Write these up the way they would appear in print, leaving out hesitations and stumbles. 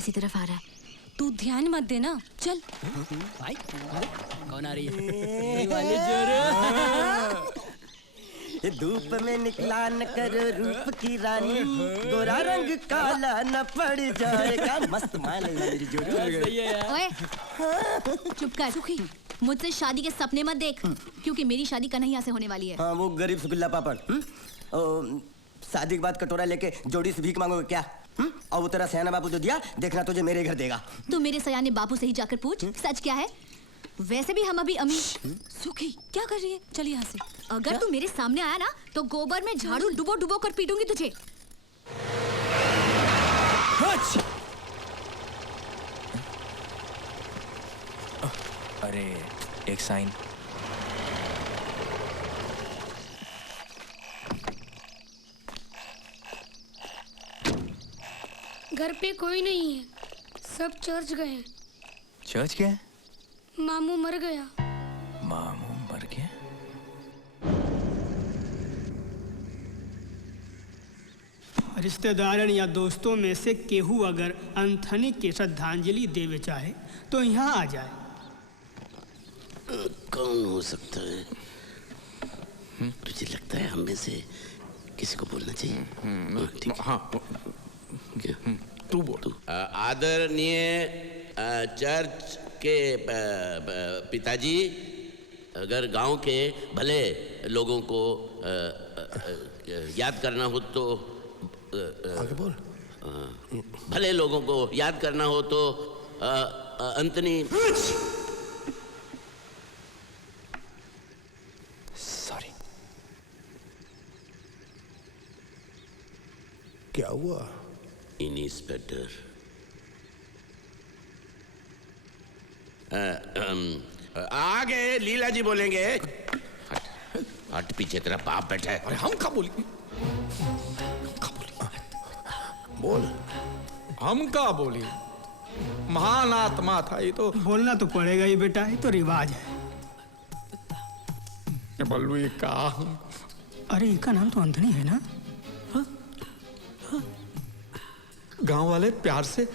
इसी तरफ आ रहा है, तू ध्यान मत देना। चल भाई कौन आ रही है? वाले जोरो। ये धूप में निकला न करो रूप की रानी, गोरा रंग काला न पड़ जाएगा। मस्त माल है मेरी जोड़ी। सही है यार। ओए चुप कर सुखी, मुझसे शादी के सपने मत देख, क्योंकि मेरी शादी कन्हैया से होने वाली है। हाँ वो गरीब सुगुल्ला पापड़। शादी के बाद कटोरा लेके जोड़ी से भीख मांगोगे क्या? और वो तेरा सयाना बापू जो दिया, देखना तुझे मेरे घर देगा। तो मेरे सयाने बापू से ही जाकर पूछ सच क्या है। वैसे भी हम अभी अमीर। सुखी क्या कर रही है? चल यहाँ से। अगर तू मेरे सामने आया ना तो गोबर में झाड़ू डुबो डुबो कर पीटूंगी तुझे। अरे एक साइन। घर पे कोई नहीं है, सब चर्च गए हैं। चर्च क्या है? मामू मर गया। मामू मर गया? रिश्तेदारन या दोस्तों में से केहू अगर एंथनी के श्रद्धांजलि देवे चाहे तो यहाँ आ जाए। कौन हो सकता है? तुझे लगता है हम में से किसी को बोलना चाहिए? ठीक है। हाँ क्या? तू बोल। आदरणीय चर्च के पिताजी, अगर गांव के भले लोगों को याद करना हो तो आगे बोल। भले लोगों को याद करना हो तो अंतनी। सॉरी। क्या हुआ? इंस्पेक्टर, आगे लीला जी बोलेंगे। हट पीछे, तेरा बाप बैठा है। अरे हम का बोली? बोल। हम का बोली? महान आत्मा था ये तो। बोलना तो पड़ेगा ही बेटा, ये तो रिवाज है। बल्लू ये का? अरे इसका नाम तो एंथनी है ना? गांव वाले प्यार से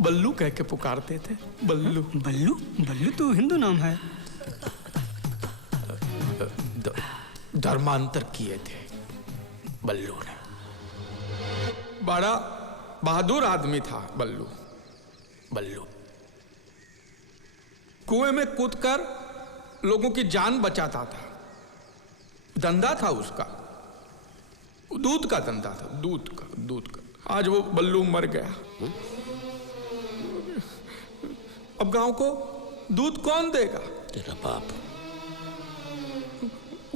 बल्लू कह के पुकारते थे। बल्लू बल्लू? बल्लू तो हिंदू नाम है। धर्मांतर किए थे बल्लू ने। बड़ा बहादुर आदमी था बल्लू। बल्लू कुएं में कूदकर लोगों की जान बचाता था। धंधा था उसका, दूध का धंधा था। दूध का। आज वो बल्लू मर गया। अब गांव को दूध कौन देगा? तेरा बाप।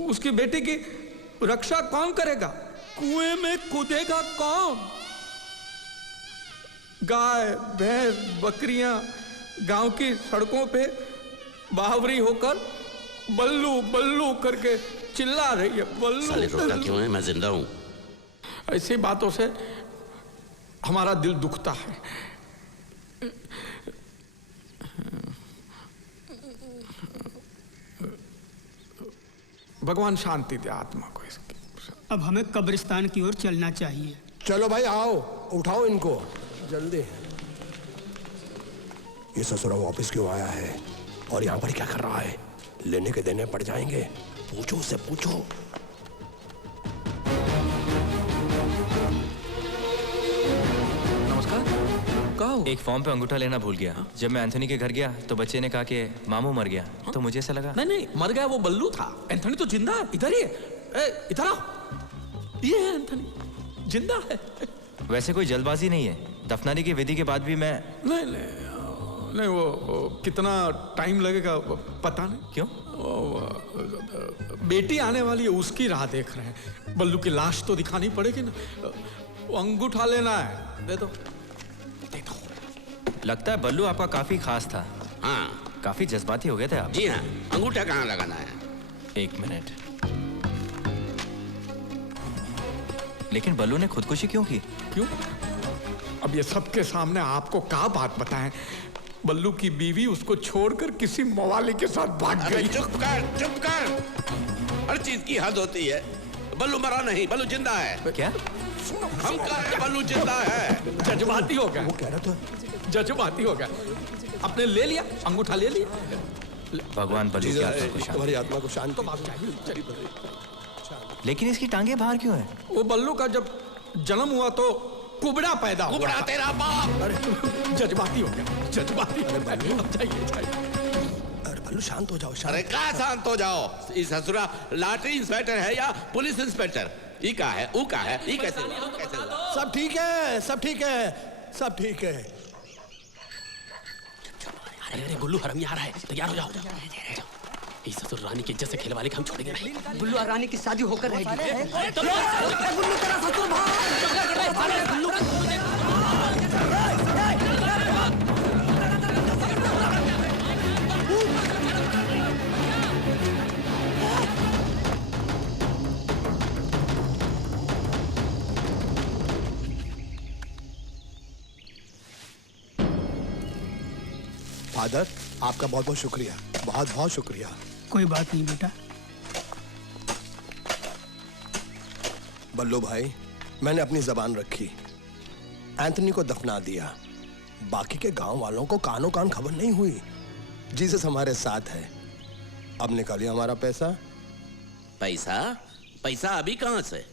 उसकी बेटी की रक्षा कौन करेगा? कुएं में कूदेगा कौन? गाय भैंस बकरियां गांव की सड़कों पे बावरी होकर बल्लू बल्लू करके चिल्ला रही है। बल्लू। साले रोता क्यों है? मैं जिंदा हूं। ऐसी बातों से हमारा दिल दुखता है। भगवान शांति दे आत्मा को इसकी। अब हमें कब्रिस्तान की ओर चलना चाहिए। चलो भाई आओ, उठाओ इनको जल्दी। ये ससुरा वापस क्यों आया है और यहाँ पर क्या कर रहा है? लेने के देने पड़ जाएंगे। पूछो उससे, पूछो। एक फॉर्म पे अंगूठा लेना भूल गया। जब मैं एंथनी के घर गया तो बच्चे ने कहा कि मामू मर गया। तो मुझे ऐसा लगा नहीं मर गया वो बल्लू था। एंथनी तो जिंदा है। इधर ही है। इधर आओ। ये है एंथनी, जिंदा है। वैसे कोई जल्दबाजी नहीं है। दफनाने की विधि के बाद भी मैं नहीं वो कितना टाइम लगेगा पता नहीं। क्यों? बेटी आने वाली है, उसकी राह देख रहे हैं। बल्लू की लाश तो दिखानी पड़ेगी ना। वो अंगूठा लेना है। दे दो। लगता है बल्लू आपका काफी खास था। हाँ, काफी जज्बाती हो गए थे आप। जी हाँ। अंगूठा कहाँ लगाना है? एक मिनट। लेकिन बल्लू ने खुदकुशी क्यों की? क्यों? अब ये सबके सामने आपको क्या बात बताएं? बल्लू की बीवी उसको छोड़कर किसी मवाली के साथ भाग गई। चुप कर। हर चीज की हद होती है। बल्लू मरा नहीं, बल्लू जिंदा है। क्या? सुनो हम कह रहे हैं बल्लू जिंदा है। जज्बाती हो गया, वो कह रहा था जज्बाती हो गया। आपने ले लिया, अंगूठा ले लिया। भगवान बल्लू की आत्मा को शांति। तुम्हारी आत्मा को शांति। तो बात चाहिए, चलिए। लेकिन इसकी टांगे बाहर क्यों है? वो बल्लू का जब जन्म हुआ तो कुबड़ा पैदा हुआ। कुबड़ा तेरा बाप। अरे जज्बाती हो गया, जज्बाती हो गया। अब जाइए। अरे बल्लू शांत हो जाओ, अरे शांत। कहाँ शांत हो जाओ। इस ससुरा लॉटरी इंस्पेक्टर है या पुलिस इंस्पेक्टर? ई का है, ऊ का है, ई कैसे हुआ? सब ठीक है, सब ठीक है, सब ठीक है। अरे अरे गुल्लू हरम आ रहा है, तैयार हो जाओ। इस ससुर रानी की इज्जत से खेल वाले हम छोड़ेंगे नहीं। गुल्लू और रानी की शादी होकर रहेगी। फादर, आपका बहुत बहुत शुक्रिया, बहुत बहुत शुक्रिया। कोई बात नहीं बेटा। बल्लू भाई, मैंने अपनी जबान रखी, एंथनी को दफना दिया। बाकी के गांव वालों को कानों कान खबर नहीं हुई। जीसस हमारे साथ है। अब निकालिए हमारा पैसा। पैसा? पैसा अभी कहाँ से?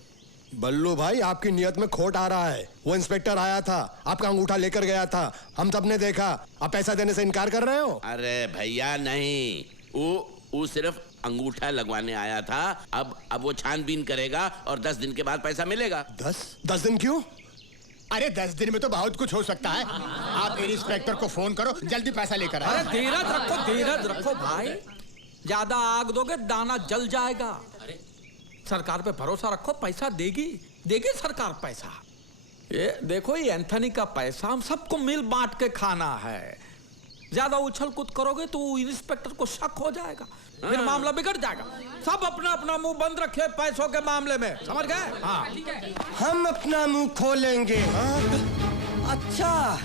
बल्लू भाई, आपकी नियत में खोट आ रहा है। वो इंस्पेक्टर आया था, आपका अंगूठा लेकर गया था, हम सबने देखा। आप पैसा देने से इनकार कर रहे हो? अरे भैया नहीं, वो सिर्फ अंगूठा लगवाने आया था। अब वो छानबीन करेगा और 10 दिन के बाद पैसा मिलेगा। 10 दिन क्यों? अरे 10 दिन में तो बहुत कुछ हो सकता है। आप इंस्पेक्टर को फोन करो, जल्दी पैसा लेकर आओ। अरे धीरज रखो भाई। ज्यादा आग दोगे दाना जल जाएगा। सरकार पे भरोसा रखो, पैसा देगी सरकार पैसा। ये देखो, ये एंथनी का पैसा हम सबको मिल बांट के खाना है। ज्यादा उछल कूद करोगे तो इंस्पेक्टर को शक हो जाएगा, फिर मामला बिगड़ जाएगा। सब अपना अपना मुंह बंद रखे पैसों के मामले में, समझ गए? हाँ। हम अपना मुंह खोलेंगे। अच्छा,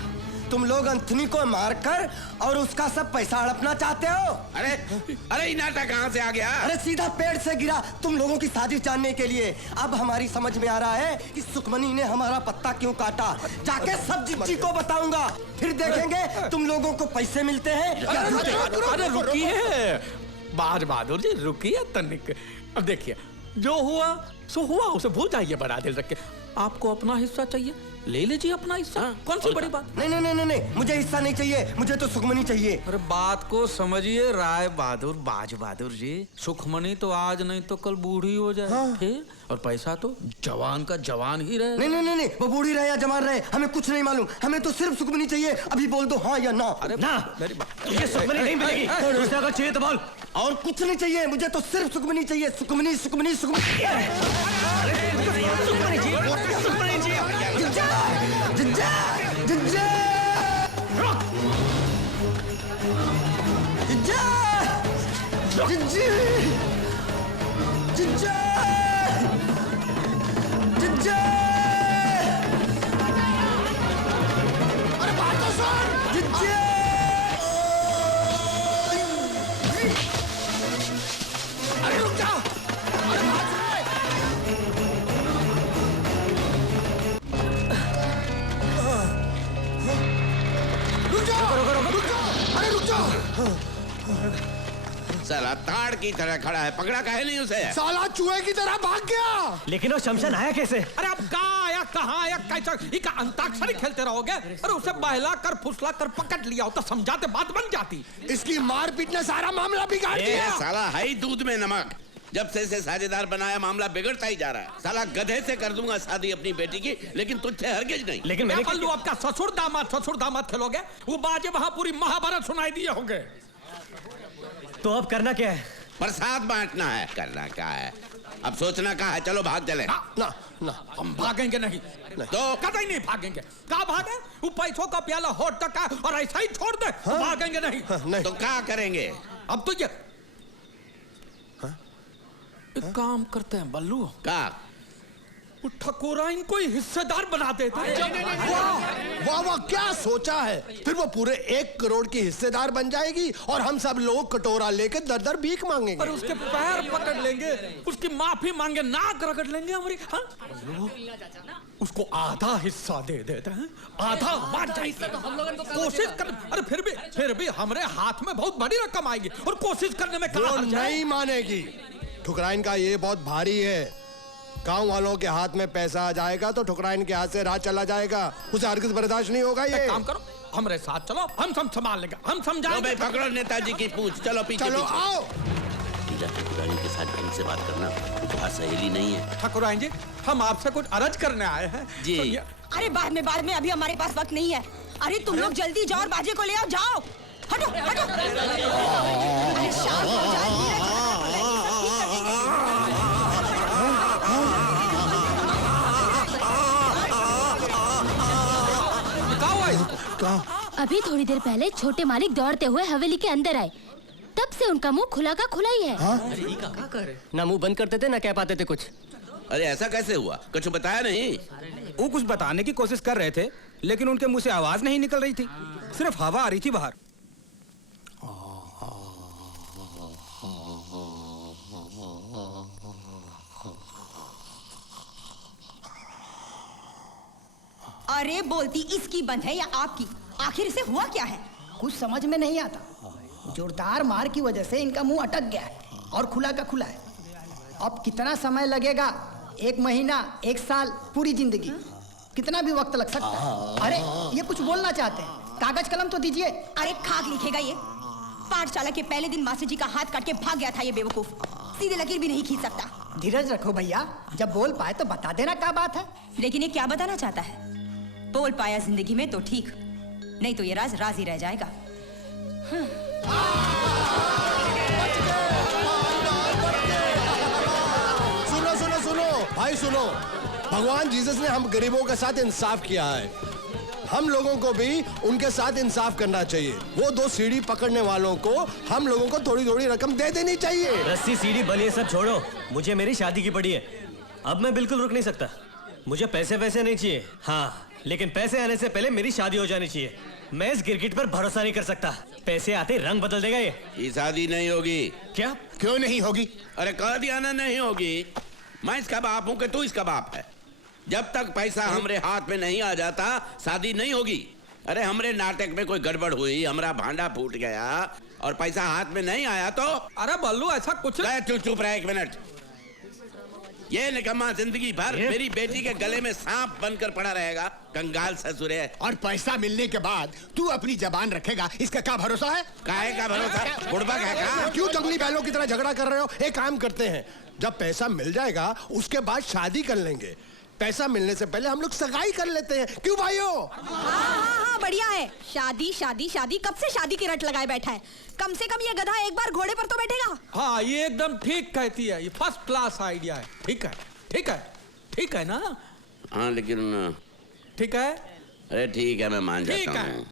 तुम लोग एंथनी को मारकर और उसका सब पैसा हड़पना चाहते हो? अरे नाटा कहाँ से आ गया? अरे सीधा पेड़ से गिरा तुम लोगों की साजिश जानने के लिए। अब हमारी समझ में आ रहा है कि सुखमनी ने हमारा पत्ता क्यों काटा। जाके सब जिज्जी को बताऊंगा, फिर देखेंगे तुम लोगों को पैसे मिलते हैं या झूठे। अरे रुकिए बाज बहादुर जी, रुकिए तनिक। अब देखिए, जो हुआ सो हुआ, उसे भूल जाइए बड़ा दिल रख के। आपको अपना हिस्सा चाहिए, ले लीजिए अपना हिस्सा। कौन सी बड़ी बात? नहीं, मुझे हिस्सा नहीं चाहिए, मुझे तो सुखमनी चाहिए। अरे बात को समझिए राय बहादुर, बाज बहादुर जी। सुखमनी तो आज नहीं तो कल बूढ़ी हो जाए। फिर और पैसा तो जवान का जवान ही रहे। नहीं, वो बूढ़ी रहे या जवान रहे, हमें कुछ नहीं मालूम। हमें तो सिर्फ सुखमनी चाहिए। अभी बोल दो हाँ या ना। अरे ना, मेरी बात, ये सुखमनी नहीं मिलेगी। दूसरा चाहिए तो बोल। और कुछ नहीं चाहिए, मुझे तो सिर्फ सुखमनी चाहिए। सुखमनी। अरे बात तो सुन। अरे रुक जा। अरे बात सुन। अरे रुक जा। साला ताड़ की तरह खड़ा है, पकड़ा काहे नहीं उसे? साला चूहे की तरह भाग गया। लेकिन वो शमशान आया कैसे? अरे अब कहाँ आया, कहाँ आया, कैसा? इका अंताक्षरी खेलते रहोगे? अरे उसे बहला कर फुसला कर पकड़ लिया हो तो समझाते बात बन जाती। इसकी मारपीट ने सारा मामला बिगाड़ दिया। साला है ही दूध में नमक। जब से इसे साझेदार बनाया, मामला बिगड़ता ही जा रहा है। साला गधे से कर दूंगा शादी अपनी बेटी की, लेकिन तुझसे हरगिज नहीं। लेकिन मैंने बल्लू आपका ससुर दामाद खेलोगे? वो बाजे वहां पूरी महाभारत सुनाई दिए होंगे। तो अब करना क्या है? प्रसाद बांटना है। करना क्या है? अब सोचना क्या है? चलो भाग चले। ना, हम भागेंगे नहीं। तो कतई नहीं भागेंगे। कहाँ भागे? वो पैसों का प्याला होठ तक है और ऐसा ही छोड़ दे। भागेंगे नहीं। तो क्या करेंगे? अब तो ये एक काम करते हैं बल्लू। का? ठकुराइन को हिस्सेदार बना देता है। वाह वाह वाह, क्या सोचा है। फिर वो पूरे 1 करोड़ की हिस्सेदार बन जाएगी और हम सब लोग कटोरा लेकर दर दर भीख मांगेंगे। और उसके पैर पकड़ लेंगे, उसकी माफी मांगे, नाक रगड़ लेंगे हमारी। हाँ? उसको आधा हिस्सा दे देते हैं, आधा बांट जाएगी। कोशिश कर, अरे फिर भी हमारे हाथ में बहुत बड़ी रकम आएगी और कोशिश करने में वो नहीं मानेगी। ठुकराइन का ये बहुत भारी है। गांव वालों के हाथ में पैसा आ जाएगा तो ठुकराइन के हाथ से राज चला जाएगा। उसे हरगिज़ बर्दाश्त नहीं होगा। ये काम करो, हमारे साथ चलो, हम सब संभाल लेंगे, हम समझाएंगे। पकड़ो नेताजी की पूंछ, चलो पीछे। चलो आओ। ठकुराइन के साथ ढंग से बात करना, वो तो सहेली नहीं है। ठकुराइन जी, हम आपसे कुछ अर्ज करने आए हैं जी। अरे बाद में, अभी हमारे पास वक्त नहीं है। अरे तुम लोग जल्दी जाओ और बाजे को ले आओ, जाओ। हटो हटो। अरे शांत हो जाओ। अभी थोड़ी देर पहले छोटे मालिक दौड़ते हुए हवेली के अंदर आए, तब से उनका मुंह खुला का खुला ही है। ना मुंह बंद करते थे ना कह पाते थे कुछ। अरे ऐसा कैसे हुआ, कुछ बताया नहीं? वो कुछ बताने की कोशिश कर रहे थे, लेकिन उनके मुंह से आवाज नहीं निकल रही थी, सिर्फ हवा आ रही थी बाहर। अरे बोलती इसकी बंद है या आपकी? आखिर इसे हुआ क्या है? कुछ समझ में नहीं आता। जोरदार मार की वजह से इनका मुंह अटक गया है और खुला का खुला है। अब कितना समय लगेगा? 1 महीना, 1 साल, पूरी जिंदगी, कितना भी वक्त लग सकता है। अरे ये कुछ बोलना चाहते हैं, कागज कलम तो दीजिए। अरे खाक लिखेगा ये। पाठशाला के पहले दिन मास्टर जी का हाथ काट के भाग गया था ये बेवकूफ, सीधे लकीर भी नहीं खींच सकता। धीरज रखो भैया, जब बोल पाए तो बता देना क्या बात है। लेकिन ये क्या बताना चाहता है? बोल पाया जिंदगी में तो ठीक, नहीं तो ये राज राज ही रह जाएगा। सुनो सुनो सुनो भाई सुनो, भगवान जीसस ने हम गरीबों के साथ इंसाफ किया है, हम लोगों को भी उनके साथ इंसाफ करना चाहिए। वो 2 सीढ़ी पकड़ने वालों को हम लोगों को थोड़ी थोड़ी रकम दे देनी चाहिए। रस्सी सीढ़ी बलिए सब छोड़ो, मुझे मेरी शादी की पड़ी है, अब मैं बिल्कुल रुक नहीं सकता। मुझे पैसे वैसे नहीं चाहिए, हाँ, लेकिन पैसे आने से पहले मेरी शादी हो जानी चाहिए। मैं इस गिरगिट पर भरोसा नहीं कर सकता, पैसे आते रंग बदल देगा ये। शादी नहीं होगी। क्या? क्यों नहीं होगी? अरे कह दिया ना नहीं होगी। मैं इसका बाप हूं कि तू इसका बाप है। जब तक पैसा हमरे हाथ में नहीं आ जाता शादी नहीं होगी। अरे हमरे नाटक में कोई गड़बड़ हुई, हमारा भांडा फूट गया और पैसा हाथ में नहीं आया तो? अरे बल्लू ऐसा कुछ नहीं। चुप रहा 1 मिनट। ये निकम्मा जिंदगी भर मेरी बेटी के गले में सांप बनकर पड़ा रहेगा, कंगाल ससुर है। और पैसा मिलने के बाद तू अपनी जबान रखेगा, इसका क्या भरोसा है? काहे का भरोसा? बुड़बक है का? क्यों जंगली बैलों की तरह झगड़ा कर रहे हो? एक काम करते हैं, जब पैसा मिल जाएगा उसके बाद शादी कर लेंगे। पैसा मिलने से पहले हम लोग सगाई कर लेते हैं, क्यों भाइयों? हाँ, बढ़िया है। शादी शादी शादी, कब से शादी की रट लगाए बैठा है। कम से कम ये गधा एक बार घोड़े पर तो बैठेगा। हाँ, ये एकदम ठीक कहती है, ये फर्स्ट क्लास आइडिया है। ठीक है, ठीक है, ठीक है ना? हाँ लेकिन ठीक है। अरे ठीक है, मैं मान जाता हूँ।